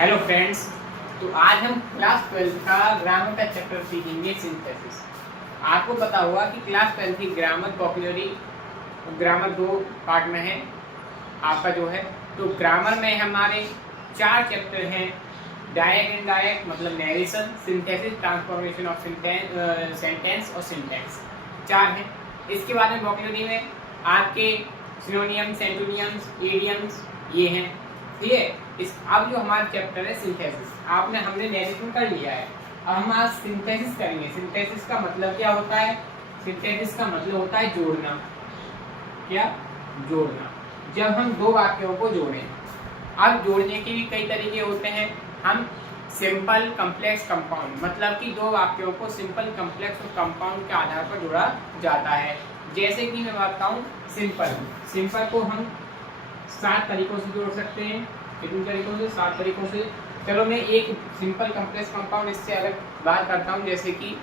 Hello friends. तो आज हम क्लास 12 का ग्रामर का चैप्टर सीखेंगे सिंथेसिस। आपको पता होगा कि क्लास 12 की ग्रामर पॉपुलरी ग्रामर दो पार्ट में है आपका जो है। तो ग्रामर में हमारे 4 चैप्टर हैं, डायरेक्ट एंड डायरेक्ट मतलब narration, synthesis, transformation of sentence और सिंटैक्स 4 हैं। इसके बाद में पॉपुलरी में आपके सिनोनियम्स, एंटोनियम्स, इडियम्स ये हैं। ठीक है। इस अब जो हमारा चैप्टर है सिंथेसिस, हमने नरेशन कर लिया है। अब हम आज सिंथेसिस करेंगे। सिंथेसिस का मतलब क्या होता है? सिंथेसिस का मतलब होता है जोड़ना। क्या? जोड़ना। जब हम दो वाक्यों को जोड़ें। अब जोड़ने के भी कई तरीके होते हैं। हम सिंपल, कॉम्प्लेक्स, कंपाउंड, मतलब कि दो वाक्यों को सिंपल, कॉम्प्लेक्स और कंपाउंड के आधार पर जोड़ा जाता है। जैसे कि मैं बताऊं सिंपल को हम 7 तरीकों से जोड़ सकते हैं। कितने तरीकों से? 7 तरीकों से। चलो मैं एक सिंपल, कॉम्प्लेक्स, कंपाउंड इससे अलग बात करता हूँ। जैसे कि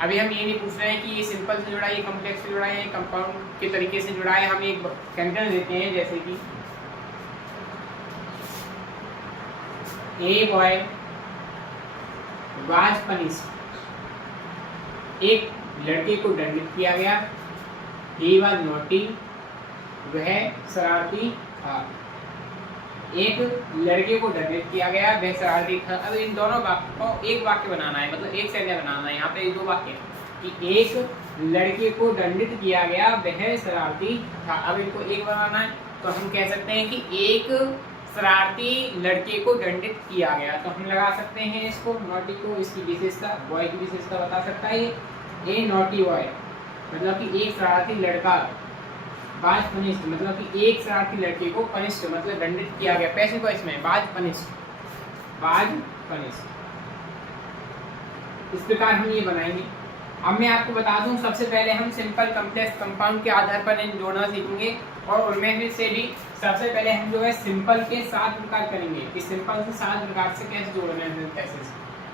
अभी हम ये नहीं पूछ रहे हैं कि ये सिंपल से जुड़ा है, ये कॉम्प्लेक्स से जुड़ा है, ये कंपाउंड के तरीके से जुड़ा है। हम एक सेंटेंस देते हैं जैसे कि ए बॉय वाज पनिश्ड। एक लड़के को दंडित किया गया। ही वाज नॉटी, वह शरारती था। एक लड़के को दंडित किया गया, वह शरारती था। अब इन दोनों वाक्य को एक वाक्य बनाना है, मतलब एक सेंटेंस बनाना है। यहाँ पे दो वाक्य कि एक लड़के को दंडित किया गया, वह शरारती था। अब इनको एक बनाना है तो हम कह सकते हैं कि एक शरारती लड़के को दंडित किया गया। तो हम लगा सकते हैं इसको, नॉटी को, इसकी विशेषता, बॉय की विशेषता बता सकता है ये। ए नॉटी बॉय मतलब कि एक शरारती लड़का, बाज पनिश्ड मतलब कि एक शरारती लड़के को पनिश्ड मतलब दंडित किया गया। पैसिव वॉइस में बाज पनिश्ड। इस प्रकार हम ये बनाएंगे। अब मैं आपको बता दूं, सबसे पहले हम सिंपल, कॉम्प्लेक्स, कंपाउंड के आधार पर इन जोड़ना सीखेंगे। और उनमें से भी सबसे पहले हम जो है सिंपल के 7 प्रकार करेंगे कि सिंपल से 7 प्रकार से कैसे जोड़ना है सिंथेसिस।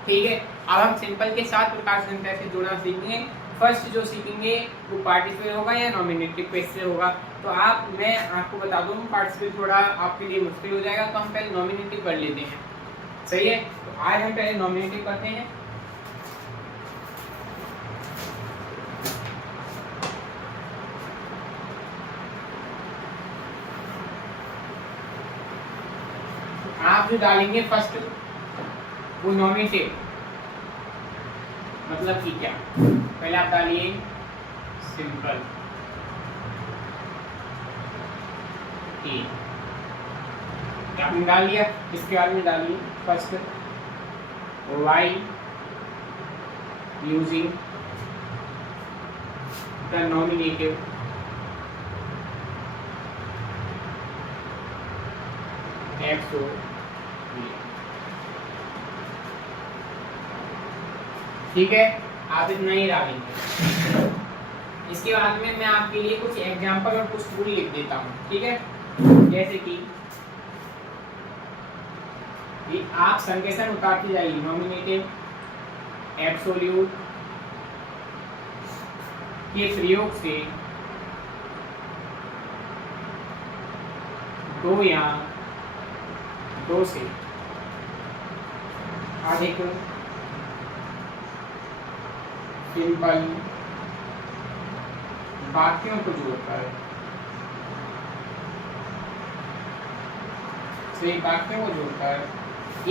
ठीक है। अब हम सिंपल के 7 प्रकार से सिंथेसिस जोड़ना सीखेंगे। फर्स्ट जो सीखेंगे वो पार्टिसिपल होगा या नॉमिनेटिव पेज से होगा। तो मैं आपको बता दूं, पार्टिसिपल थोड़ा आपके लिए मुश्किल हो जाएगा, तो हम पहले नॉमिनेटिव कर लेते हैं। सही है। तो आज हम पहले नॉमिनेटिव करते हैं। आप जो डालेंगे फर्स्ट वो नॉमिनेटिव मतलब कि क्या? पहले आप डालिए सिंपल ए, आपने डाल लिया। इसके बाद में डालिए first Y using the nominative एक्सो। ठीक है। आप इतना ही डालेंगे। इसके बाद में मैं आपके लिए कुछ एग्जांपल और कुछ रूल लिख देता हूँ। ठीक है। जैसे कि आप संकेतन उतारते जाइए। नॉमिनेटिव, एब्सोल्यूट के प्रयोग से दो या दो से अधिक सिंपल वाक्यों को जोड़कर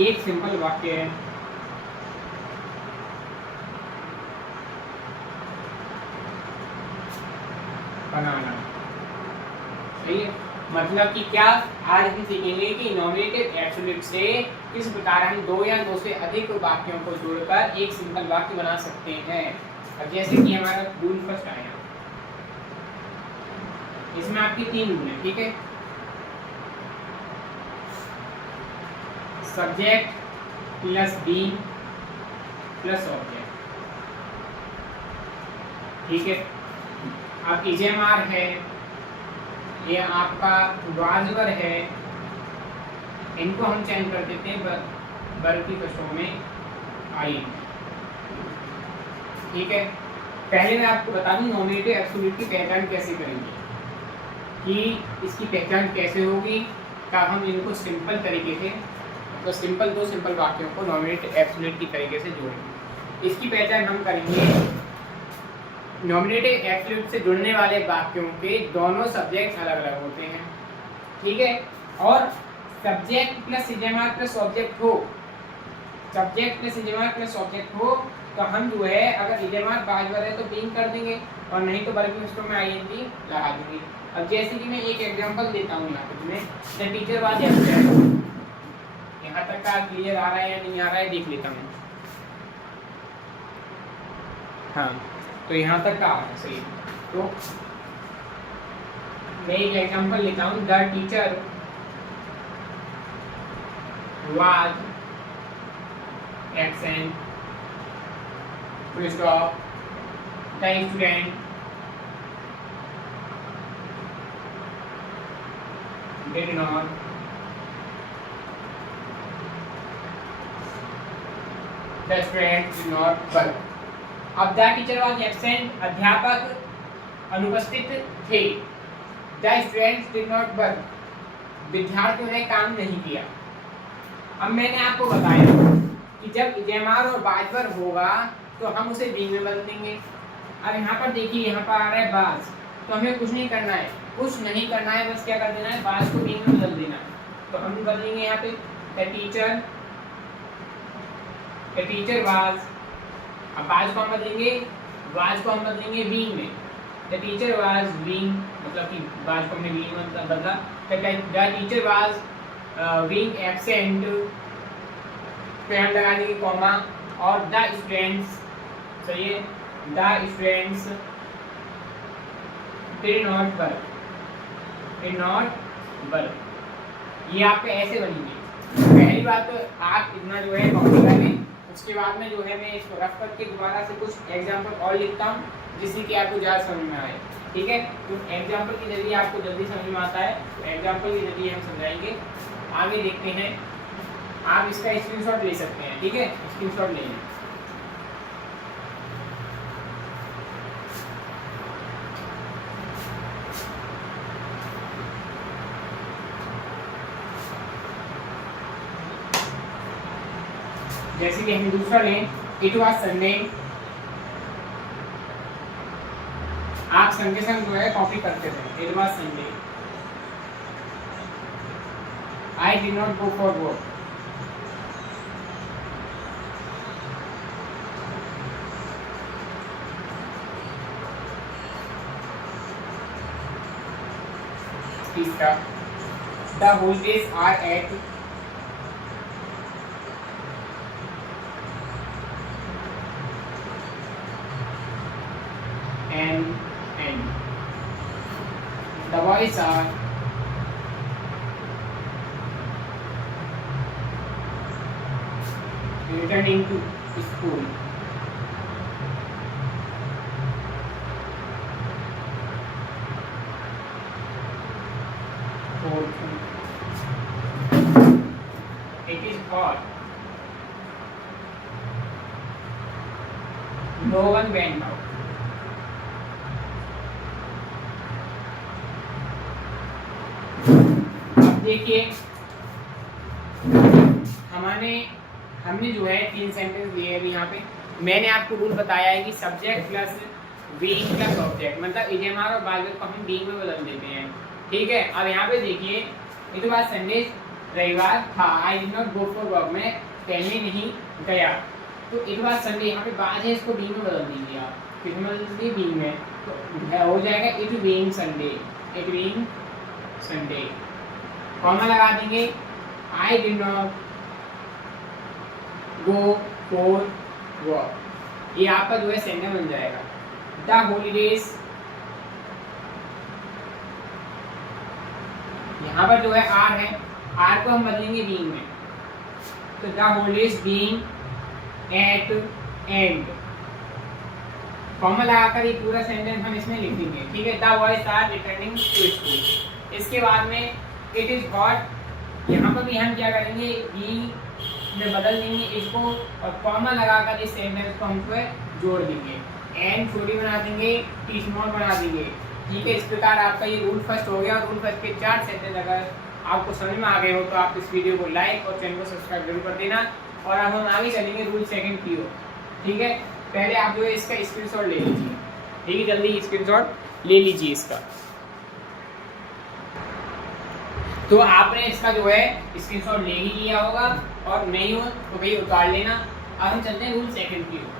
एक सिंपल वाक्य बनाना। सही है। मतलब कि क्या आज हम सीखेंगे कि नॉमिनेटिव एब्सोल्यूट से किस प्रकार हम दो या दो से अधिक वाक्यों को जोड़कर एक सिंपल वाक्य बना सकते हैं। अब जैसे कि हमारा रूल फर्स्ट आया, इसमें आपकी 3 रूल है। ठीक है। Subject plus B plus object. ठीक है। अब इजेमार है, ये आपका वाजवर है, इनको हम चेंज कर देते हैं वर्ग की कक्षों में आई। ठीक है। पहले मैं आपको बता दूं नॉमिनेटिव एब्सोल्यूट की पहचान कैसे करेंगे, कि इसकी पहचान कैसे होगी, तब हम इनको सिंपल तरीके से तो सिंपल दो सिंपल वाक्यों को नॉमिनेटिव एब्सोल्यूट की तरीके से जोड़ेंगे। इसकी पहचान हम करेंगे, नॉमिनेटिव एब्सोल्यूट से जुड़ने वाले वाक्यों के दोनों सब्जेक्ट अलग अलग होते हैं, ठीक है। और सब्जेक्ट प्लस इजेमार्क प्लस ऑब्जेक्ट हो, सब्जेक्ट प्लस इजेमार्क प्लस ऑब्जेक्ट हो तो हम जो है अगर इजेमार्क बाजवर है तो बीइंग कर देंगे और नहीं तो वर्किंग स्टॉक में आईएनजी लगा देंगे। अब जैसे कि मैं एक एग्जांपल देता हूँ यहाँ पे तुम्हें, द टीचर वाज एब्सेंट। यहाँ तक का क्लियर आ रहा है या नहीं आ रहा है देख लेता हूँ। हाँ तो यहाँ तक का आ रहा है सही। तो मैं एक एग्जांपल लेता हूँ, the teacher was absent, full stop, the student did not the student did not work। अब द टीचर वाज एब्सेंट, अध्यापक अनुपस्थित थे, the students did not work, विद्यार्थियों ने काम नहीं किया। अब मैंने आपको बताया कि जब इजेमार और बाजवर होगा तो हम उसे बीइंग में बदल देंगे। अब यहाँ पर देखिए, यहाँ पर आ रहा है बाज, तो हमें कुछ नहीं करना है, कुछ नहीं करना है, बस क्या कर देना है, बाज को बीइंग में बदल देना है। तो हम बदलेंगे यहाँ पे द टीचर वाज, अब बाज को हम बदलेंगे, वाज को हम बदलेंगे बीइंग में, द टीचर वाज बीइंग, मतलब कि बाज को हमने बीइंग में बदला। The teacher was being absent, फिर हम लगा देंगे कॉमा, और द स्टूडेंट्स, सही है, the students did not work, did not work. ये आपके ऐसे बनेंगे। पहली बात तो आप इतना जो है कॉपी कर लें, उसके बाद में जो है मैं इसको रफ करके दोबारा से कुछ एग्जाम्पल और लिखता हूँ जिससे कि आपको ज़्यादा समझ में आए, ठीक है। तो एग्जाम्पल के जरिए आपको जल्दी समझ में आता है, तो एग्जाम्पल के जरिए हम समझाएंगे। आगे देखते हैं, आप इसका स्क्रीनशॉट ले सकते हैं, ठीक है, स्क्रीनशॉट ले लें। जैसे कि हम दूसरा लें, इट वाज संडे, आप संडे संग जो है कॉपी करते थे, it was Sunday, I did not go for work, तीसरा, the holidays are at an end, the boys are returning to school, it is hot, no one went out, देखिए हमने जो है 3 सेंटेंस लिए हैं यहाँ पे। मैंने आपको रूल बताया है कि subject plus being plus object, मतलब इजेमार और बाजवर को हम बीइंग में बदल देते हैं, ठीक है। अब यहाँ पे देखिए, इट वाज संडे, रविवार था, आई did not go for work, मैं पहले नहीं गया, तो इट वाज संडे, यहाँ पे बाज है, इसको बीइंग में बदल दीजिए आप, किस में बदल दीजिए, बीइंग में, तो हो जाएगा it being Sunday, it being Sunday, comma लगा देंगे, आई did not go for work, ये आपका जो है सेंटेंस बन जाएगा। द हॉलीडेज, यहाँ पर जो है आर है, आर को हम बदलेंगे बीइंग में, तो the holidays being at and, comma लगाकर ये पूरा सेंटेंस हम इसमें लिख देंगे, ठीक है। The boys are returning to school, इसके बाद में इट इज हॉट, यहाँ पर भी हम क्या करेंगे, बी में बदल देंगे इसको और कॉमा लगाकर इस सेंटेंस को हम जोड़ देंगे, एंड छोटी बना देंगे, टी स्मॉल बना देंगे, ठीक है। इस प्रकार आपका ये रूल फर्स्ट हो गया। रूल फर्स्ट के 4 सेंटेंस अगर आपको समझ में आ गए हो तो आप इस वीडियो को लाइक और चैनल को सब्सक्राइब जरूर कर देना। और अब हम आगे चलेंगे रूल सेकंड की ओर। ठीक है, पहले आप जो है इसका स्क्रीनशॉट ले लीजिए। ठीक है, जल्दी स्क्रीनशॉट ले लीजिए इसका। तो आपने इसका जो है स्क्रीनशॉट ले ही लिया होगा, और नहीं हो तो भाई उतार लेना। अब हम चलते हैं रूल सेकंड की ओर।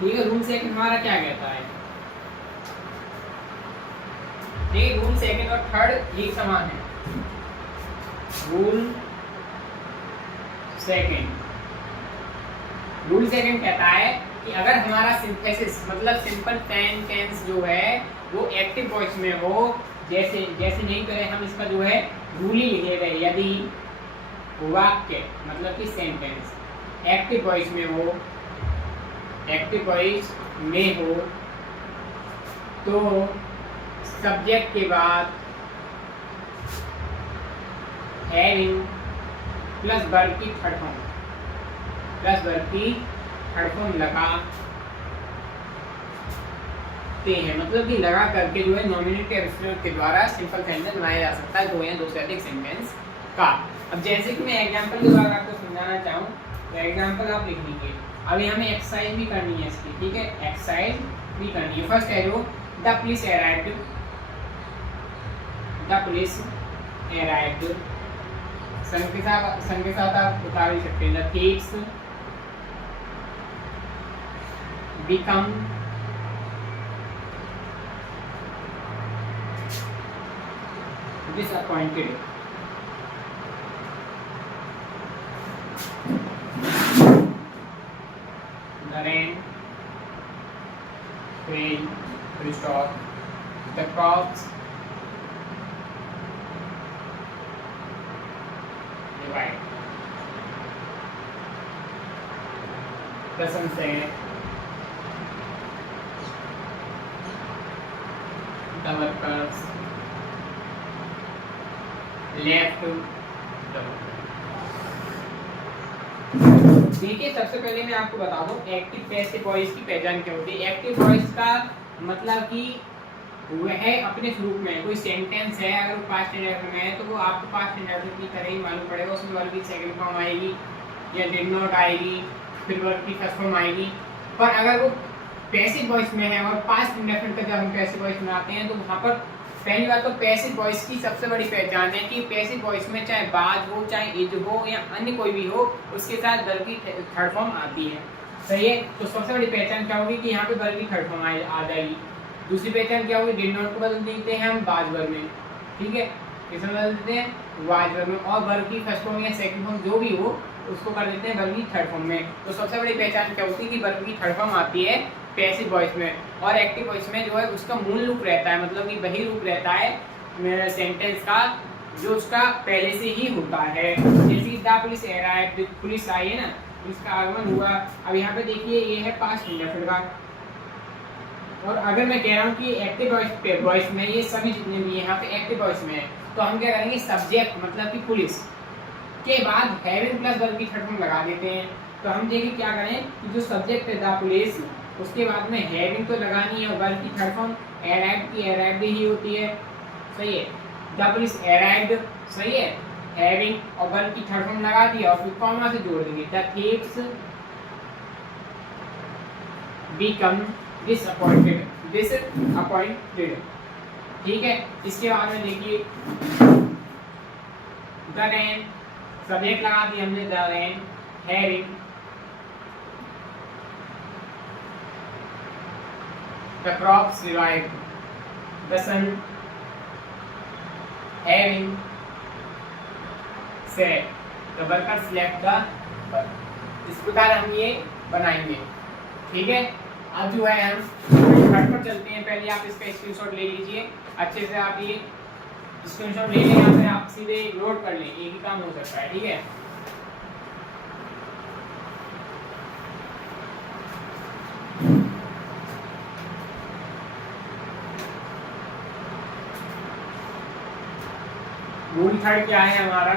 ठीक है, रूल सेकंड हमारा क्या कहता है? ठीक है, रूल सेकंड और थर्ड एक समान है। रूल सेकंड कहता है कि अगर हमारा सिंथेसिस मतलब सिंपल टेंस जो है वो एक्टिव वॉइस में हो, जैसे नहीं करें हम इसका जो है रूल ही लिखे गए, यदि वाक्य मतलब कि सेंटेंस एक्टिव वॉइस में हो तो सब्जेक्ट के बाद हैविंग प्लस वर्ब की थर्ड फॉर्म लगाते हैं। मतलब कि लगा करके जो है नॉमिनेटिव एब्सोल्यूट के द्वारा सिंपल सेंटेंस बनाया जा सकता है, दो या दो से अधिक सेंटेंस का। अब जैसे कि मैं एग्जांपल के द्वारा आपको समझाना चाहूँ तो एग्जांपल आप लिख लीजिए। अभी हमें एक्सरसाइज भी करनी है इसकी। ठीक है, एक्सरसाइज भी करनी है। फर्स्ट है जो द पुलिस अराइव्ड, संग के साथ आप उतार भी सकते हैं। The thieves become disappointed, the rain fell, restore, the crops divide, the sunset, the workers left the work। देखिए, सबसे पहले मैं आपको बता दूं एक्टिव पैसिव वॉइस की पहचान क्या होती है। एक्टिव वॉइस का मतलब कि वह अपने स्वरूप में कोई सेंटेंस है, अगर वो पास्ट टेंस में है तो वो आपको पास्ट टेंस की तरह ही मालूम पड़ेगा। उसमें वर्ब की सेकंड फॉर्म आएगी या डिड नॉट आएगी, फिर वर्ब की फर्स्ट फॉर्म आएगी। पर अगर वो पैसिव वॉइस में है और पास्ट इंडेफिनिट का जब हम पैसिव वॉइस में आते हैं तो वहाँ पर पहली बात तो पैसिव वॉइस की सबसे बड़ी पहचान है कि पैसिव वॉइस में चाहे बाज हो, चाहे इज हो या अन्य कोई भी हो, उसके साथ वर्ब की थर्ड फॉर्म आती है। सही है, तो सबसे बड़ी पहचान क्या होगी कि यहाँ पे वर्ब की थर्ड फॉर्म आ जाएगी। दूसरी पहचान क्या होगी, डिड नॉट को बदल देते हैं हम बाज वर्ब में। ठीक है, किसमें बदल देते हैं, बाज वर्ब में, और वर्ब की फर्स्ट फॉर्म या सेकंड फॉर्म जो भी हो उसको कर देते हैं वर्ब की थर्ड फॉर्म में। तो सबसे बड़ी पहचान क्या होती है कि वर्ब की थर्ड फॉर्म आती है पैसिव वॉइस में, और एक्टिव वॉइस में जो है उसका मूल रूप रहता है, मतलब कि वही रूप रहता है सेंटेंस का जो उसका पहले से ही होता है। जैसे द पुलिस अराइव्ड, पुलिस आई है ना, इसका आगमन हुआ। अब यहाँ पे देखिए ये है पास्ट इंडेफिनिट का, और अगर मैं कह रहा हूँ कि एक्टिव वॉइस में ये सभी जितने भी यहाँ पे एक्टिव वॉइस में है तो हम क्या करेंगे, सब्जेक्ट मतलब कि पुलिस के बाद हैविंग प्लस वर्ब की थर्ड फॉर्म लगा देते हैं। तो हम देखिए क्या करें कि जो सब्जेक्ट है द पुलिस, उसके बाद में हैविंग तो लगानी है, और वर्ब की थर्ड फॉर्म अराइव्ड की अराइव्ड ही होती है। सही है, द पुलिस अराइव्ड, सही है, हैविंग और वर्ब की थर्ड फॉर्म लगा दिया और फिर कॉमा से जोड़ देंगे। The thieves become disappointed। ठीक है, इसके बाद में देखिए द रेन, सब्जेक्ट लगा दिया हमने the rain, having, the crops revived, the sun having said, the workers left the work। इस प्रकार हम ये बनाएंगे। ठीक है, अब जो है हम थर्ड पर चलते हैं। पहले आप इसका स्क्रीनशॉट ले लीजिए अच्छे से, आप ये स्क्रीनशॉट ले लें या फिर आप सीधे नोट कर लें, एक ही काम हो सकता है। ठीक है, रूल थर्ड क्या है हमारा,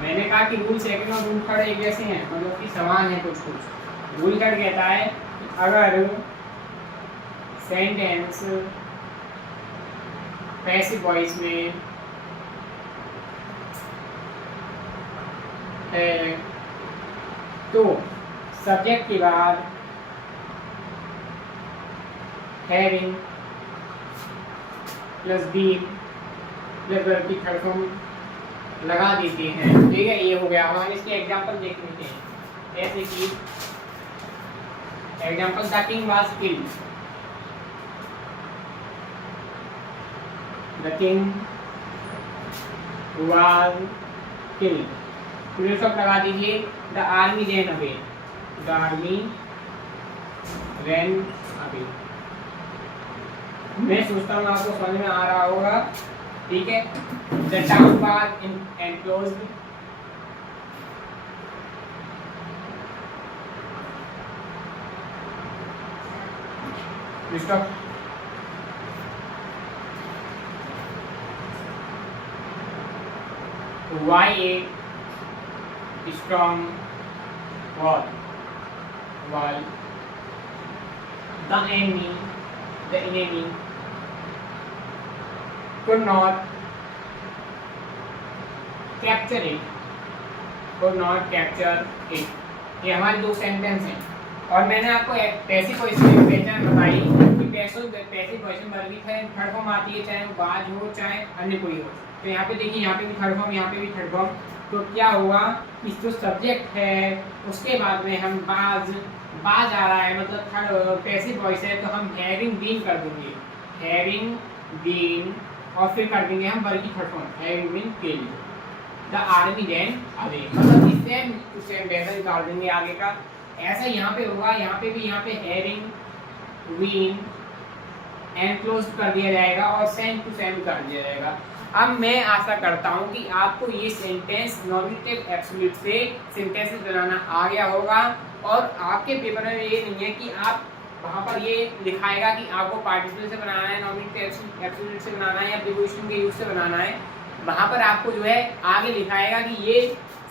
मैंने कहा कि रूल सेकंड और रूल थर्ड एक जैसे हैं, मतलब कि समान है कुछ कुछ। रूल थर्ड कहता है कि अगर सेंटेंस पैसिव वॉइस में है तो सब्जेक्ट के बाद having plus been plus verb की थर्ड फॉर्म लगा देते हैं। ठीक है, ये हो गया। अब हम इसके एग्जांपल देख लेते हैं। जैसे कि example, the king was killed, the king was killed, full stop लगा दीजिए। The army ran away, the army ran away. मैं सोचता हूँ आपको समझ में आ रहा होगा। ठीक है, the town was enclosed, stop. Why a strong wall? Wall. The enemy could not capture it. Could not capture it. ये हमारे दो सेंटेंस हैं और मैंने आपको पैसिव वॉइस की पहचान बताई कि पैसिव वॉइस में वर्ब की थर्ड फॉर्म आती है, चाहे वो बाज हो चाहे अन्य कोई हो। तो यहाँ पे देखिए, यहाँ पे भी थर्ड फॉर्म, यहाँ पे भी थर्ड फॉर्म। तो क्या होगा, इस जो सब्जेक्ट है उसके बाद में हम बाज आ रहा है, मतलब थर्ड पैसिव वॉइस है, तो हम हैविंग बीन कर देंगे, हैविंग बीन, और फिर कर देंगे हम वर्ब की third form, having been killed, the army ran away, मतलब इससे वैसा निकाल देंगे आगे का। ऐसा यहाँ पे होगा, यहाँ पे भी, यहाँ पे हैविंग बीन एनक्लोज्ड कर दिया जाएगा और सेंट टू सेंट कर दिया जाएगा। अब मैं आशा करता हूँ कि आपको ये सेंटेंस नॉमिनेटिव एब्सोल्यूट से सेंटेंसेस बनाना आ गया होगा और आपके पेपर में ये नहीं है कि आप वहाँ पर ये लिखाएगा कि आपको पार्टिसिपल से बनाना है, नॉमिनेटिव एब्सोल्यूट से बनाना है या प्रीपोजिशन के यूज से बनाना है। वहाँ पर आपको जो है आगे लिखाएगा कि ये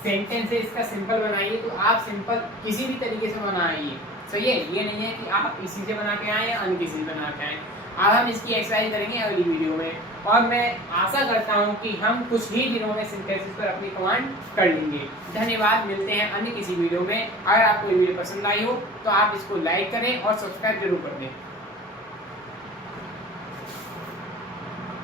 सेंटेंस है, इसका सिंपल बनाइए। तो आप सिंपल किसी भी तरीके से बनाइए, सही है। ये नहीं है कि आप इसी से बना के आए या अन्य किसी से बना के आए। आज हम इसकी एक्सरसाइज करेंगे अगली वीडियो में और मैं आशा करता हूं कि हम कुछ ही दिनों में सिंथेसिस पर अपनी कमांड कर लेंगे। धन्यवाद, मिलते हैं अन्य किसी वीडियो में। अगर आपको ये वीडियो पसंद आई हो तो आप इसको लाइक करें और सब्सक्राइब जरूर कर दें।